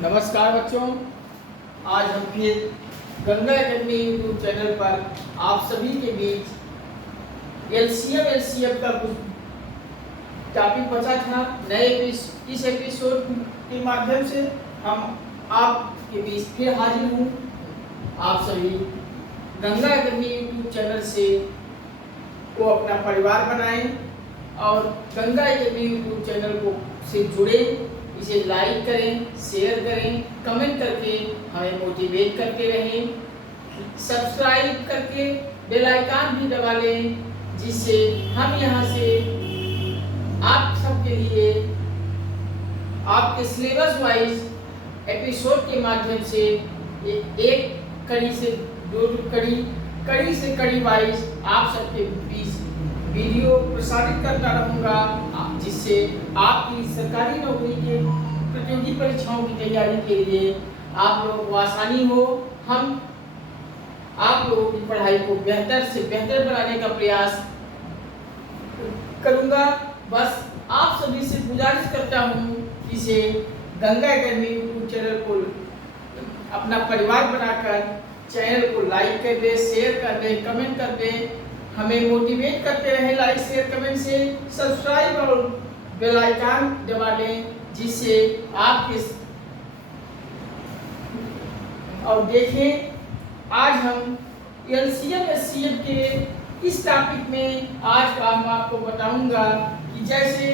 नमस्कार बच्चों, आज हम फिर गंगा एकेडमी यूट्यूब चैनल पर आप सभी के बीच एलसीएम का कुछ टॉपिक बचा था। इस एपिसोड के माध्यम से हम आपके बीच फिर हाजिर हूँ। आप सभी गंगा एकेडमी यूट्यूब चैनल से को अपना परिवार बनाएं और गंगा एकेडमी यूट्यूब चैनल को से जुड़े, इसे लाइक करें, शेयर करें, कमेंट करके हमें मोटिवेट करते रहें। सब्सक्राइब करके बेल आइकन भी दबा लें, जिससे हम यहाँ से आप सबके लिए आपके सिलेबस वाइज एपिसोड के माध्यम से एक कड़ी से दो कड़ी से कड़ी वाइज आप सबके बीच वीडियो प्रसारित करता रहूँगा, जिससे आपकी सरकारी नौकरी के प्रतियोगी परीक्षाओं की तैयारी के लिए आप लोगों को आसानी हो। हम आप लोगों की पढ़ाई को बेहतर से बेहतर बनाने का प्रयास करूँगा। बस आप सभी से गुजारिश करता हूँ कि इसे गंगा एकेडमी यूट्यूब चैनल को अपना परिवार बनाकर चैनल को लाइक कर दे, शेयर कर दे, कमेंट कर दे, हमें मोटिवेट करते रहे। लाइक शेयर कमेंट से सब्सक्राइब और बेल आइकन दबा दें, जिससे आपके और देखें आज हम एलसीएम के इस टॉपिक में आज का हम आपको बताऊंगा कि जैसे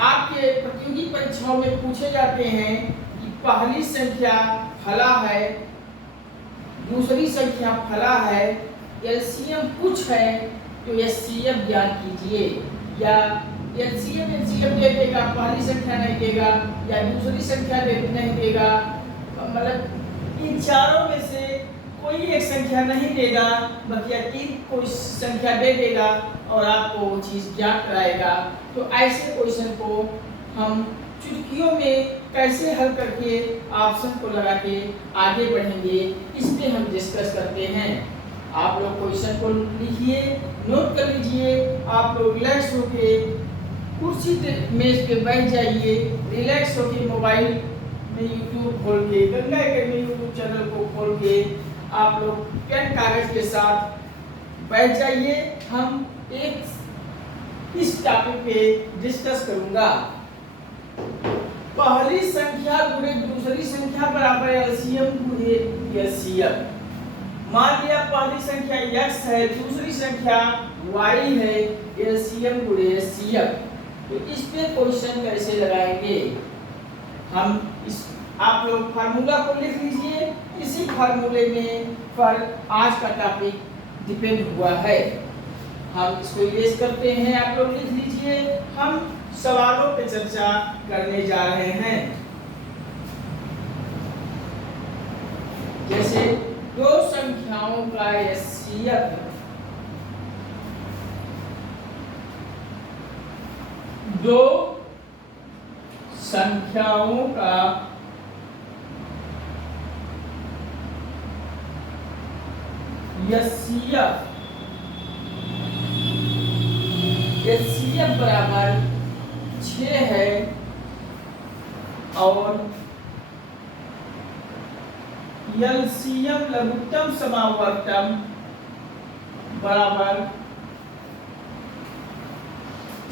आपके प्रतियोगी परीक्षाओं में पूछे जाते हैं कि पहली संख्या फला है, दूसरी संख्या फला है, एलसीएम कुछ है तो एचसीएफ ज्ञात कीजिए। या एलसीएम दे देगा, पहली संख्या नहीं देगा, या दूसरी संख्या नहीं देगा, मतलब इन चारों में से कोई एक संख्या नहीं देगा, बल्कि तीन कोई संख्या दे देगा और आपको वो चीज़ ज्ञात कराएगा। तो ऐसे क्वेश्चन को हम चुटकियों में कैसे हल करके ऑप्शन को लगा के आगे बढ़ेंगे, इस पे हम डिस्कस करते हैं। आप लोग क्वेश्चन को लिखिए, नोट कर लीजिए। आप लोग रिलैक्स होके कुर्सी मेज पे बैठ जाइए, रिलैक्स होके मोबाइल में यूट्यूब खोल के, गंगा एकेडमी यूट्यूब चैनल को खोल के आप लोग पेन कागज के साथ बैठ जाइए। हम एक इस टॉपिक पे डिस्कस करूंगा। पहली संख्या गुणे दूसरी संख्या बराबर एलसीएम गुणे एचसीएफ। मान लिया पहली संख्या x है, दूसरी संख्या y है, एलसीएम गुणे एचसीएफ। तो इस पे क्वेश्चन कैसे लगाएंगे हम, इस आप लोग फार्मूला को लिख लीजिए। इसी फार्मूले में पर आज का टॉपिक डिपेंड हुआ है। हम इसको इरेज करते हैं, आप लोग लिख लीजिए। हम सवालों पे चर्चा करने जा रहे हैं। जैसे दो संख्याओं का एचसीएफ, दो संख्याओं का एचसीएफ बराबर 6 है और एलसीएम लघुत्तम समावर्तन बराबर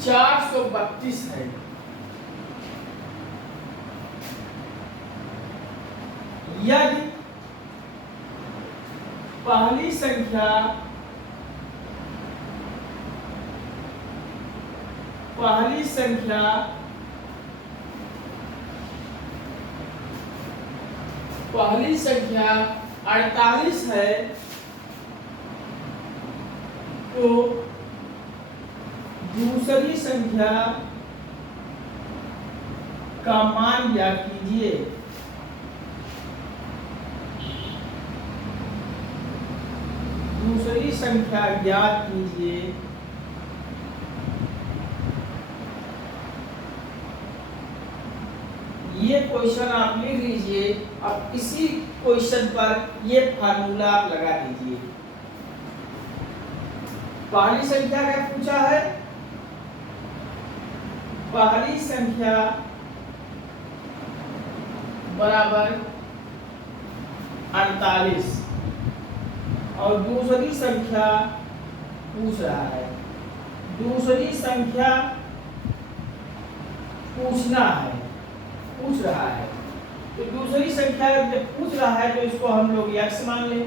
432 है। यदि पहली संख्या पहली संख्या 48 है तो दूसरी संख्या का मान ज्ञात कीजिए। दूसरी संख्या ज्ञात कीजिए। ये क्वेश्चन आप लिख लीजिए। अब इसी क्वेश्चन पर ये फार्मूला आप लगा दीजिए। पहली संख्या क्या पूछा है? पहली संख्या बराबर 48 और दूसरी संख्या पूछ रहा है, दूसरी संख्या पूछना है, पूछ रहा है। तो दूसरी संख्या जब पूछ रहा है तो इसको हम लोग x मान लें।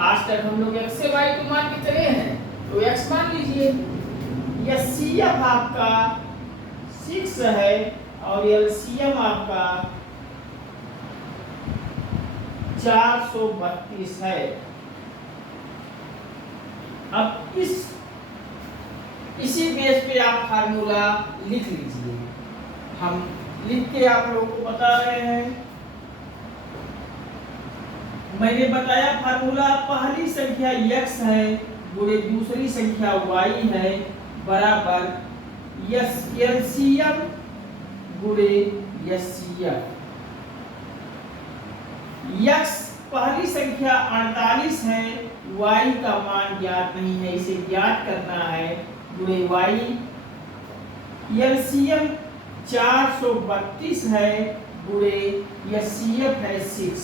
आज तक हम लोग x से y को मान के चले हैं, तो x मान लीजिए। एचसीएफ आपका 6 है और एलसीएम आपका 432 है। अब इसी बेस पे आप फार्मूला लिख लीजिए। हम लिख के आप लोगों को बता रहे हैं। मैंने बताया फार्मूला, पहली संख्या x है गुणे दूसरी संख्या y है बराबर एलसीएम गुणे एचसीएफ। x पहली संख्या 48 है, y का मान ज्ञात नहीं है, इसे ज्ञात करना है, गुणे y। एलसीएम 432 है गुणे एचसीएफ है 6।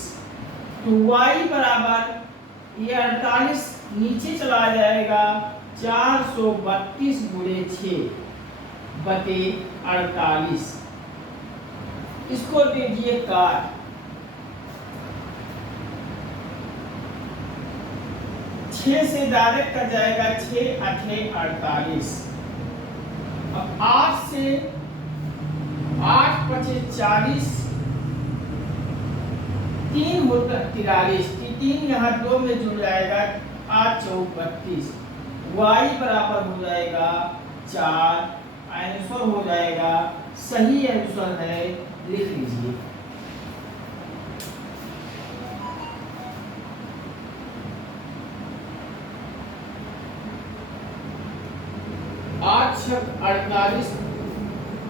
तो y बराबर ये 48 नीचे चला जाएगा, 432 गुणे 6 बटे 48। इसको दीजिए काट। 6 से डायरेक्ट कट जाएगा, 6 8 48। अब 8 से 8 5 40, 3 होता 43, 3 यहाँ 2 में जुड़ जाएगा, 8 4 32। y बराबर हो जाएगा 4, आंसर हो जाएगा, सही आंसर है, लिख लीजिए। आठ 48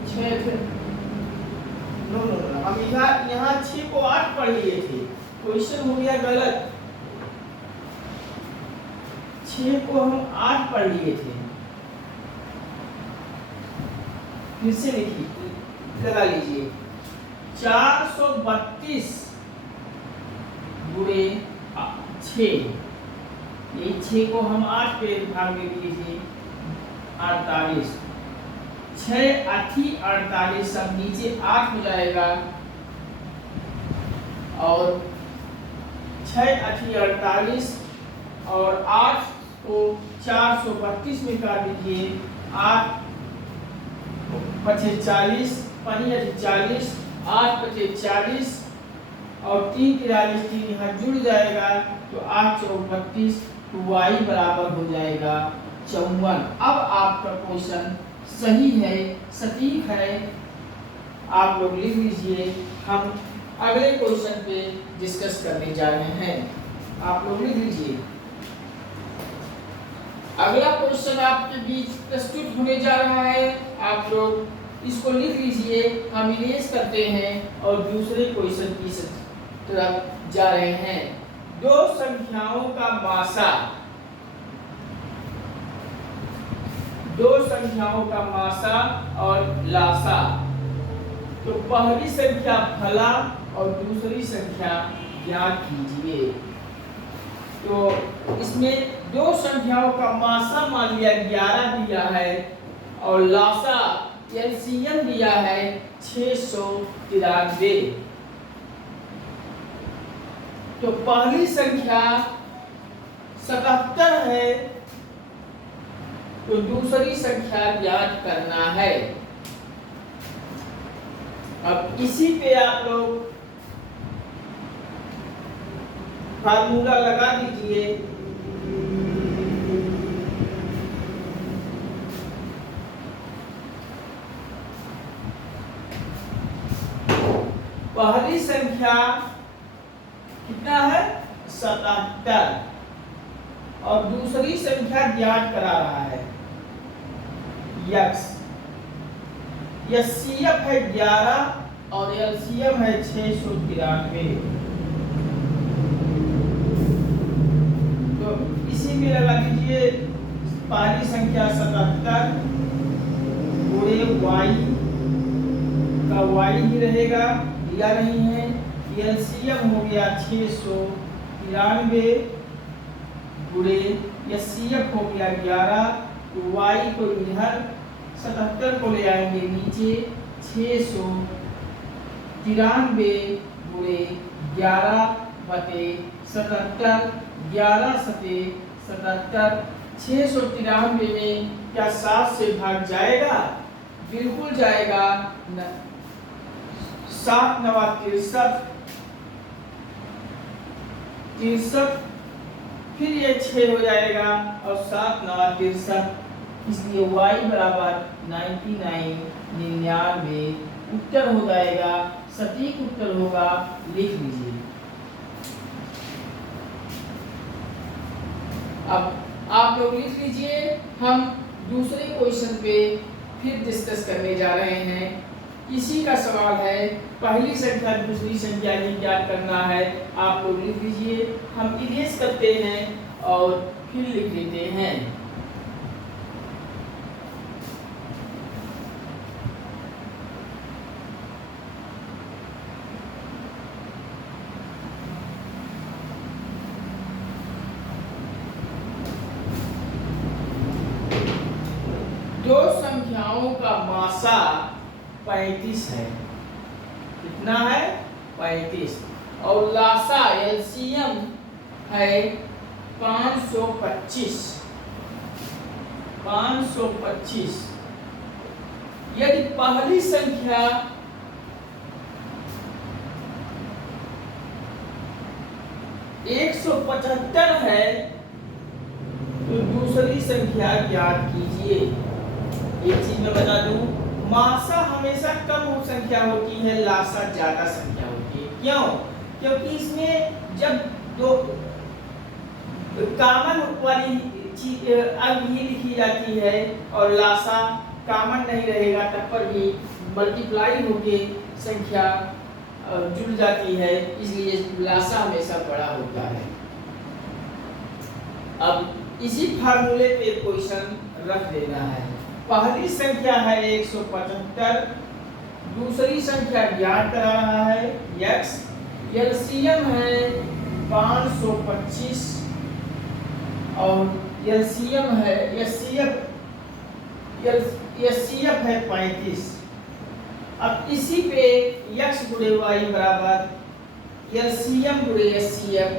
6 नो नो नो, हम यहाँ 6 को 8 पढ़ लिए थे, क्वेश्चन हो गया गलत। 6 को हम 8 पढ़ लिए थे। फिर से लिखिए, लगा लीजिए। 432 गुणे 6, ये 6 को हम 8 पे भाग में दिए थे, 48। 6 8 48, सब नीचे 8 हो जाएगा और 6 8 48 और 8 को 432 में काट दीजिए। 8 5 40, 40, 8 5 40 और 3 43, 3 यहाँ जुड़ जाएगा, तो 8 4 32, तो y बराबर हो जाएगा 54। अब आपका क्वेश्चन सही है, सटीक है, आप लोग लिख लीजिए। हम अगले क्वेश्चन पे डिस्कस करने जा रहे हैं, आप लोग लिख लीजिए। अगला क्वेश्चन आपके बीच प्रस्तुत होने जा रहा है, आप लोग इसको लिख लीजिए। हम इरेज करते हैं और दूसरे क्वेश्चन की तरफ जा रहे हैं। दो संख्याओं का मासा, दो संख्याओं का मासा और लासा। तो पहली संख्या फला और दूसरी संख्या ज्ञात कीजिए। तो इसमें दो संख्याओं का मासा मान लिया 11 दिया है और लासा एलसीएम दिया है 693। तो पहली संख्या 77 है, तो दूसरी संख्या ज्ञात करना है। अब इसी पे आप लोग फार्मूला लगा दीजिए। पहली संख्या कितना है 77 और दूसरी संख्या ज्ञात करा रहा है x। एचसीएफ है 11 और एलसीएम है 693। तो इसी में लगा दीजिए। पहली संख्या 77 y का y ही रहेगा, दिया नहीं है। एलसीएम हो गया 693 गुणे एचसीएफ हो गया 11, तो y को इधर 77 को ले आएंगे नीचे, 693 गुणे 11 बटे 77, 11 सते 77। 693 में क्या 7 से भाग जाएगा? बिल्कुल जाएगा। 7 नवा 63, 63, फिर ये 6 हो जाएगा और 7 नवा 63, इसलिए y बराबर 99 उत्तर हो जाएगा। सटीक उत्तर होगा, लिख लीजिए। अब आप लोग लिख लीजिए। हम दूसरे क्वेश्चन पे फिर डिस्कस करने जा रहे हैं। इसी का सवाल है, पहली संख्या दूसरी संख्या की ज्ञात करना है। आप लोग लिख लीजिए, हम इरेज करते हैं और फिर लिख लेते हैं। दो संख्याओं का मासा 35 है। कितना है? 35। और लासा एलसीएम है 525। 525। यदि पहली संख्या (175) है तो दूसरी संख्या ज्ञात कीजिए। एक चीज मैं बता दूं, मासा हमेशा कम संख्या होती है, लासा ज्यादा संख्या होती है। क्यों? क्योंकि इसमें जब दो कॉमन वाली चीज अंक ही लिखी जाती है और लासा कॉमन नहीं रहेगा, तब पर भी मल्टीप्लाई होके संख्या जुड़ जाती है, इसलिए लासा हमेशा बड़ा होता है। अब इसी फार्मूले पे क्वेश्चन रख देना है। पहली संख्या है 175, दूसरी संख्या ज्ञात करा रहा है x, एलसीएम है 525 और एलसीएम है एचसीएफ है 35। अब इसी पे x गुणे y बराबर एलसीएम गुणे एचसीएफ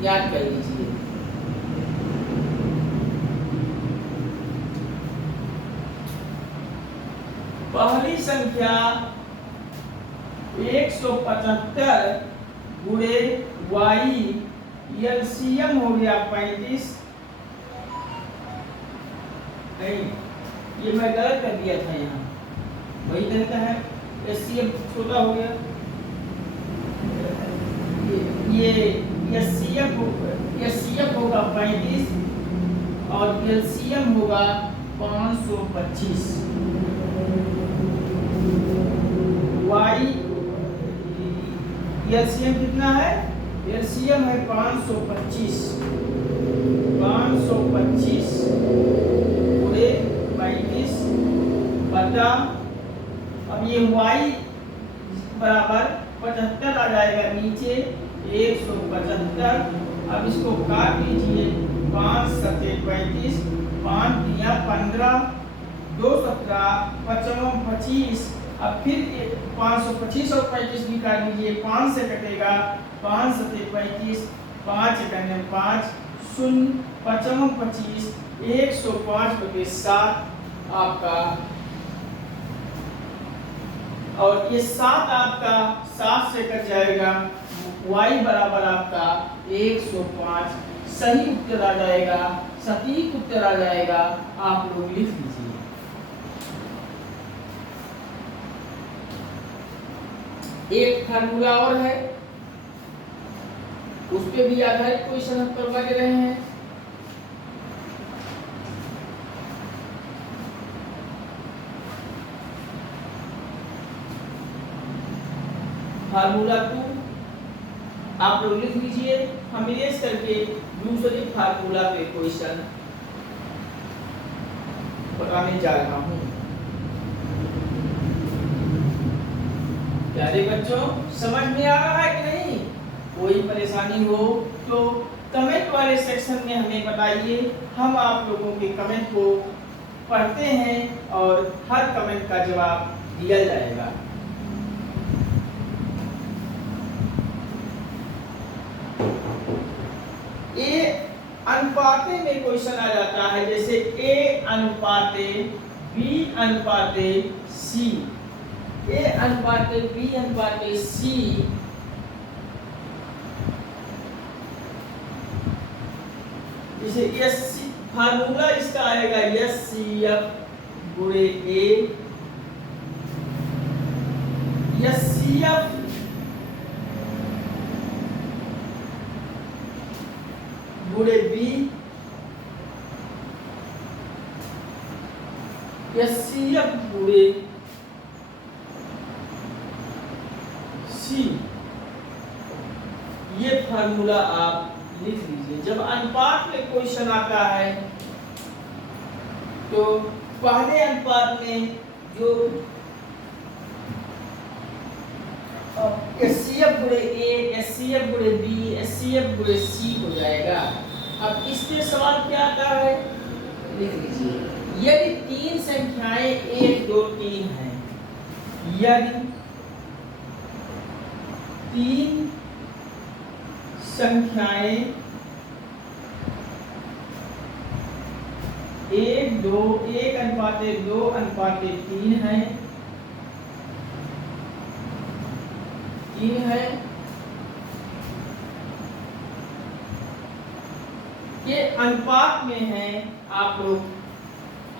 ज्ञात कर लीजिए। पहली संख्या 175 गुणे y, एलसीएम हो गया 35। नहीं, ये मैं गलत कर दिया था, यहाँ वही तरीका है। एचसीएम छोटा हो गया, ये एचसीएफ होगा 35 और एलसीएम होगा 525। y एलसीएम कितना है? एलसीएम है 525 पूरे 35 बटा, अब ये y बराबर 75 आ जाएगा नीचे 175। अब इसको काट लीजिए, 5 सते 35, 5 दिया 15, 2 17, 55 25। अब फिर 525 और 35 भी काट लीजिए, 5 से कटेगा, 5 सते 35, 5 एकने 5, 0, 55 25, 105/7 आपका। और ये 7 आपका 7 से कट जाएगा, y बराबर आपका 105 सही उत्तर आ जाएगा, सटीक उत्तर आ जाएगा। आप लोग लिख लीजिए। एक फार्मूला और है, उस पे भी आधारित क्वेश्चन हम करवा दे रहे हैं। फार्मूला 2 आप लोग लिख लीजिए। हम इरेज करके दूसरे फार्मूला पे क्वेश्चन बताने जा रहा हूं। प्यारे बच्चों, समझ में आ रहा है कि नहीं? कोई परेशानी हो तो कमेंट वाले सेक्शन में हमें बताइए। हम आप लोगों के कमेंट को पढ़ते हैं और हर कमेंट का जवाब दिया जाएगा। ए अनुपाते में क्वेश्चन आ जाता है, जैसे ए अनुपाते बी अनुपाते सी। ए अनुपाते बी अनुपाते सी, जैसे एस फार्मूला इसका आएगा एस सी एफ गुणे ए, एस सी एफ गुणे बी, एस सी एफ गुणे सी। ये फार्मूला आप लिख लीजिए। जब अनुपात में क्वेश्चन आता है तो पहले अनुपात में जो एचसीएफ गुणे ए, एचसीएफ गुणे बी, एचसीएफ गुणे सी हो जाएगा। अब इसके सवाल क्या आता है, लिख लीजिए। यदि तीन संख्याएं 1 2 3 हैं, यदि तीन संख्याएं 1 2 1 अनुपाते 2 अनुपाते 3 है, 3 है, के अनुपात में है, आप लोग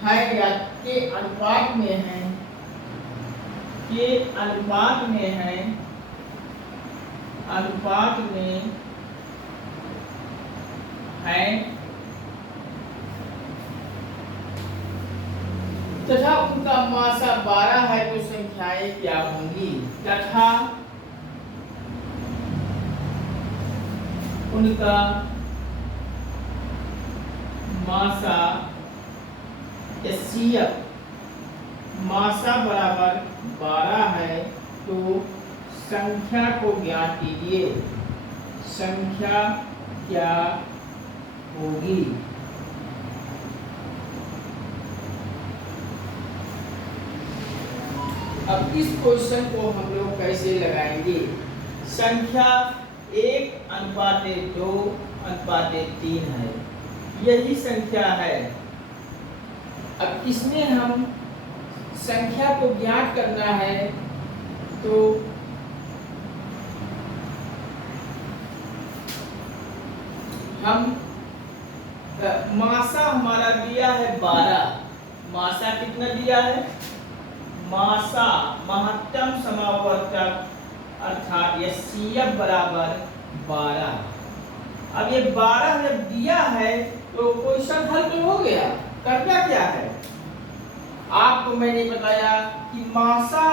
है या के अनुपात में है, के अनुपात में है, अनुपात में है, तथा उनका मासा 12 है, तो संख्याएं क्या होंगी? तथा उनका मासा एचसीएफ मासा बराबर 12 है, तो संख्या को ज्ञात कीजिए। संख्या क्या होगी? अब इस क्वेश्चन को हम लोग कैसे लगाएंगे? संख्या 1 अनुपाते 2 अनुपाते 3 है, यही संख्या है। अब इसमें हम संख्या को ज्ञात करना है, तो हम मासा हमारा दिया है 12, मासा कितना दिया है? मासा महत्तम समावर्तक अर्थात एचसीएफ बराबर 12। अब ये 12 जब दिया है तो क्वेश्चन हल तो हो गया। करना क्या है? आपको मैंने बताया कि मासा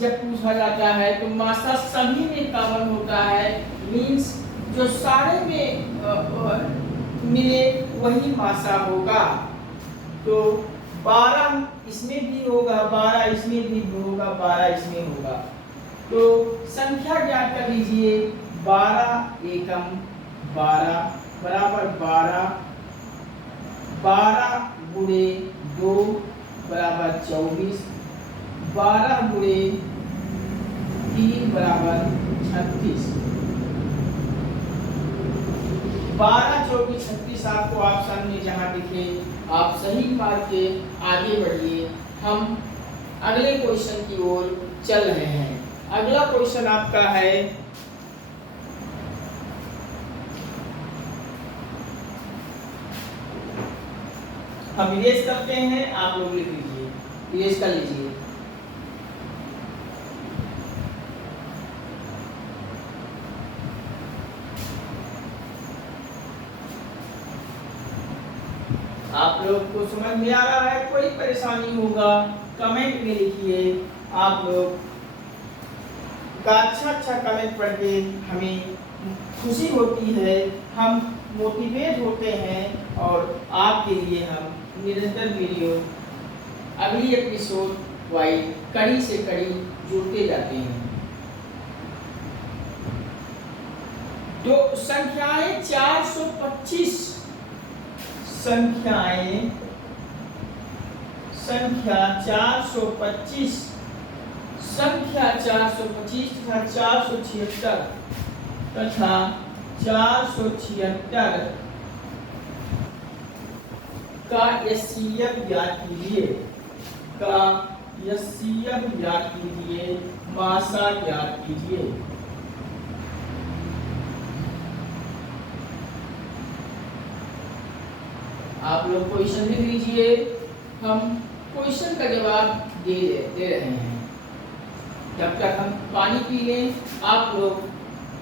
जब पूछा जाता है तो मासा सभी में कॉमन होता है, मींस जो सारे में मिले वही मासा होगा। तो 12 इसमें भी होगा, 12 इसमें भी होगा, 12 इसमें होगा। तो संख्या ज्ञात कर लीजिए। 12 एकम 12 बराबर 12, 12 गुणे 2 बराबर 24, 12 गुणे 3 बराबर 36। 12 24 36 आपको ऑप्शन में जहां दिखे आप सही मार के आगे बढ़िए। हम अगले क्वेश्चन की ओर चल रहे हैं। अगला क्वेश्चन आपका है, हम विदेश करते हैं, आप लोग लिख लीजिए, विदेश कर लीजिए। आप लोग को समझ में आ रहा है? कोई परेशानी होगा कमेंट में लिखिए। आप लोग का अच्छा कमेंट पढ़ के हमें खुशी होती है, हम मोटिवेट होते हैं और आपके लिए हम निरंतर वीडियो अगली एपिसोड वाइज कड़ी से कड़ी जुड़ते जाते हैं। दो संख्याएं 425 संख्या 425 तथा 476 तथा 476 का एचसीएफ ज्ञात कीजिए, मासा ज्ञात कीजिए। आप लोग क्वेश्चन लिख लीजिए, हम क्वेश्चन का जवाब दे रहे हैं। जब तक हम पानी पी लें, आप लोग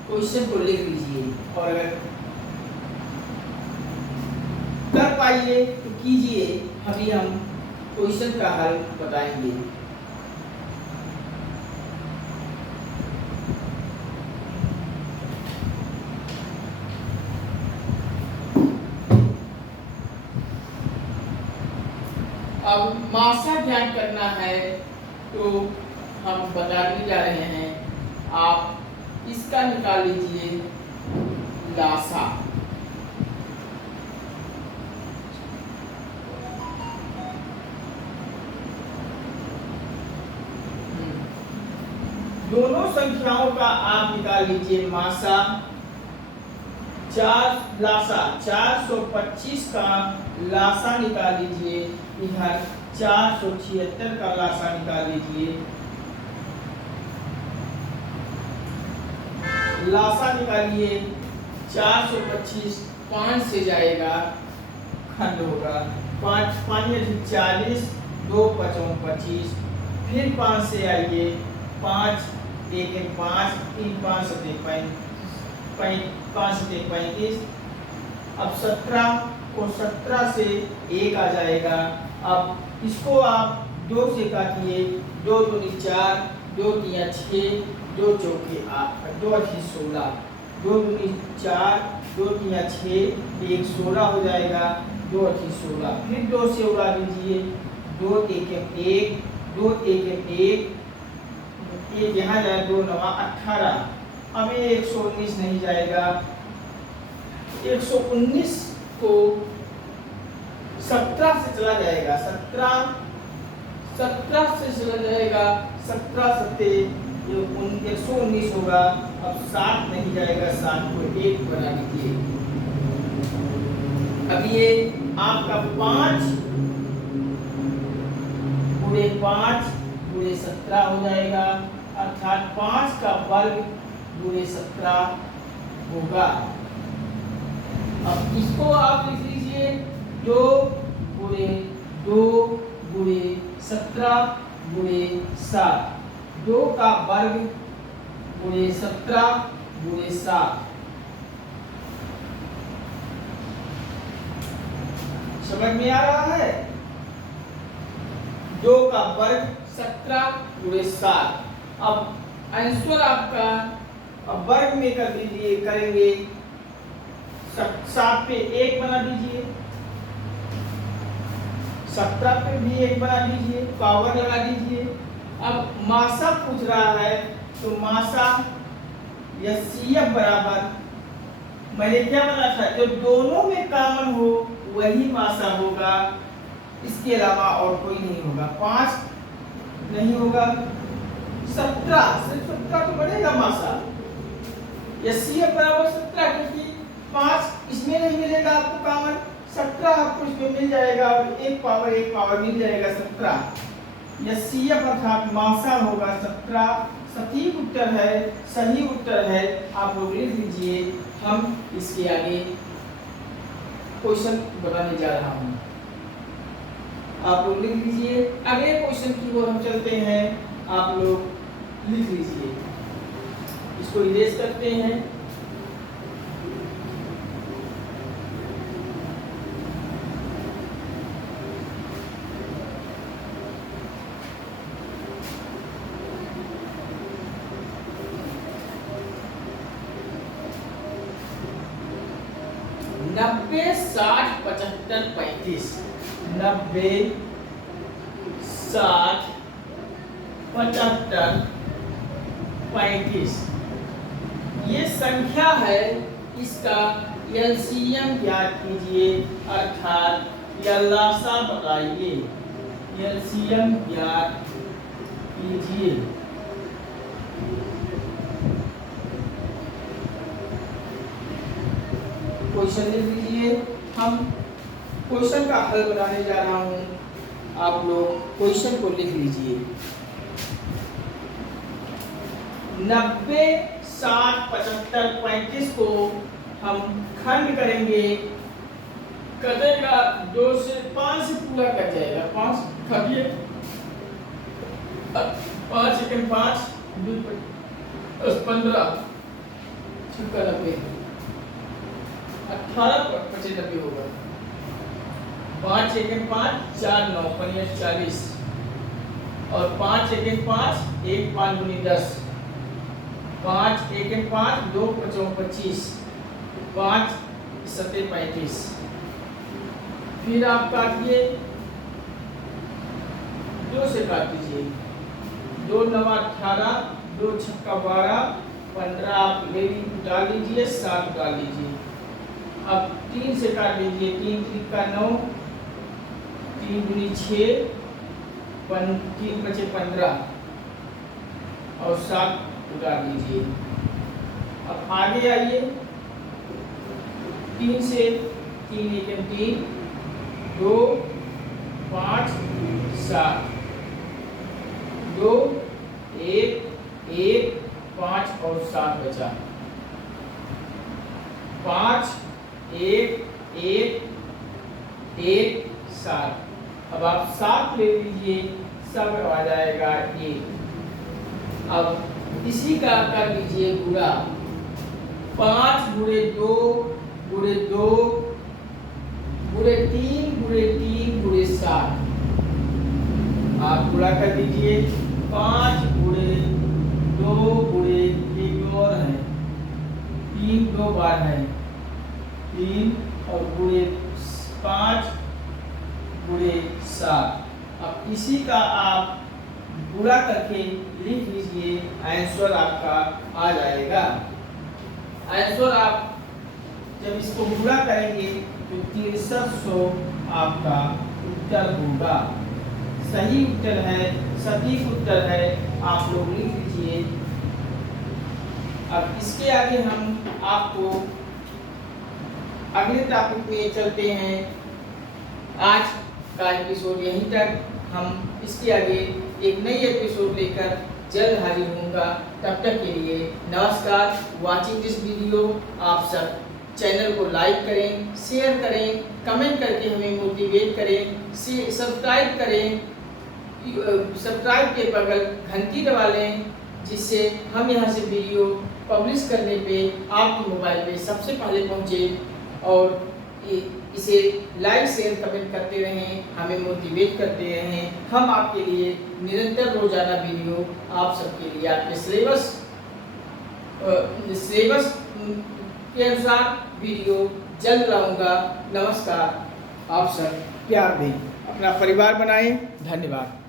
क्वेश्चन को लिख लीजिए, और अगर कर पाइए तो कीजिए, अभी हम क्वेश्चन का हल बताएंगे। अब मासा ज्ञात करना है, तो हम बताने जा रहे हैं। आप इसका निकाल लीजिए लासा। दोनों संख्याओं का आप निकाल लीजिए मासा। 425 का लासा निकाल लीजिए, इधर 476 का लासा निकाल लीजिए। लासा निकालिए, 425 5 से जाएगा, खंड होगा 5 5 40, 2 5 25, फिर 5 से आइए, 5 1 5, 3 5 7 5 से 35। अब 17 को 17 से 1 आ जाएगा। अब इसको आप 2 से काटिए, 2 दूनी 4, 2 तिया 6, 2 चौके 8, 2 अच्छी 16, 2 दूनी 4, 2 तिया 6, 1 16 हो जाएगा, 2 अच्छी 16। फिर 2 से उड़ा दीजिए, 2 1 1, 2 1 1, ये यहाँ जाए 2 9 18। अब ये 119 नहीं जाएगा, 119 को 17 से चला जाएगा, 17 से चला जाएगा, 17 सत्ते 119 होगा। अब 7 नहीं जाएगा, 7 को 1 बना दीजिए। अब ये आपका 5 गुणे 5 गुणे 17 हो जाएगा, अर्थात 5 का वर्ग गुणे 17 होगा। अब इसको आप लिख लीजिए, 2 गुणे 2 गुणे 17 गुणे 7, 2 का वर्ग गुणे 17 गुणे 7। समझ में आ रहा है? 2 का वर्ग 17 गुणे 7। अब आंसर आपका, अब वर्ग में कर दीजिए, करेंगे 7 पे 1 बना दीजिए, 17 पे भी 1 बना दीजिए, पावर लगा दीजिए। अब मासा पूछ रहा है, तो मासा एचसीएफ बराबर, मैंने क्या बना था, जो दोनों में कॉमन हो वही मासा होगा, इसके अलावा और कोई नहीं होगा। 5 नहीं होगा, 17, सिर्फ 17 तो बढ़ेगा मासा। एचसीएफ बराबर 17, क्योंकि 5 इसमें नहीं मिलेगा आपको कॉमन, 17 आपको इसमें मिल जाएगा, और एक पावर मिल जाएगा 17। एचसीएफ अर्थात मासा होगा 17। सटीक उत्तर है, सही उत्तर है, आप लोग लिख लीजिए। हम इसके आगे क्वेश्चन बताने जा रहा हूँ, आप लोग लिख लीजिए। अगले क्वेश्चन की ओर हम चलते हैं, आप लोग लिख लीजिए। इसको इरेज करते हैं। नब्बे 60 75 35, 90 60 75 35 ये संख्या है इसका एलसीएम ज्ञात कीजिए अर्थात या लासा बताइए। एलसीएम ज्ञात कीजिए। क्वेश्चन लिख लीजिए। हम क्वेश्चन का हल बनाने जा रहा हूं, आप लोग क्वेश्चन को लिख लीजिए। 90, 60, 75, 35 को हम खंड करेंगे, कटेगा 2 से 5 से पूरा कट जाएगा। 5 खटिए, 5 सेकंड 5 10 15 छक्का 90 18 95 होगा। 5 सेकंड 5 4 9 5 40 और 5 सेकंड 5 1 5 दूनी 10 5 सेकंड 5 2 5 25 5 7 35। फिर आप काटिए, 2 से काट दीजिए। 2 9 18 2 छक्का 12 15 आप ले डाल लीजिए, 7 डाल लीजिए। अब 3 से काट लीजिए। 3 3 का 9 3 दूनी 6 3 बचे 15 और 7 उतार लीजिए। अब आगे आइए, 3 से 3 1 3 2 5 7 2 1 1 5 और 7 बचा। 5 1 1 1 7। अब आप 7 ले लीजिए, सब आ जाएगा 1। अब इसी का कर लीजिए गुणा। 5 गुणे 2 गुणे 2 गुणे 3 गुणे 3 गुणे 7। आप गुणा कर दीजिए। 5 गुणे 2 गुणे एक और है 3 2 बार है 3 और गुणे 5 गुणे 7। अब इसी का आप गुणा करके लिख लीजिए, आंसर आपका आ जाएगा। आंसर आप जब इसको गुणा करेंगे तो 6300 आपका उत्तर होगा। सही उत्तर है, सटीक उत्तर है, आप लोग लिख लीजिए। अब इसके आगे हम आपको अगले टॉपिक में चलते हैं। आज का एपिसोड यहीं तक। हम इसके आगे एक नई एपिसोड लेकर जल्द हाजिर होऊंगा। तब तक के लिए नमस्कार। Watching this video. आप सब चैनल को लाइक करें, शेयर करें, कमेंट करके हमें मोटिवेट करें, सब्सक्राइब करें। सब्सक्राइब के बगल घंटी दबा लें, जिससे हम यहाँ से वीडियो पब्लिश करने पे आपके मोबाइल पे सबसे पहले पहुँचे। और इसे लाइक शेयर कमेंट करते रहें, हमें मोटिवेट करते रहें। हम आपके लिए निरंतर रोजाना वीडियो आप सबके लिए आपके सिलेबस के अनुसार वीडियो जल्द लाऊंगा। नमस्कार। आप सब प्यार दें, अपना परिवार बनाएं। धन्यवाद।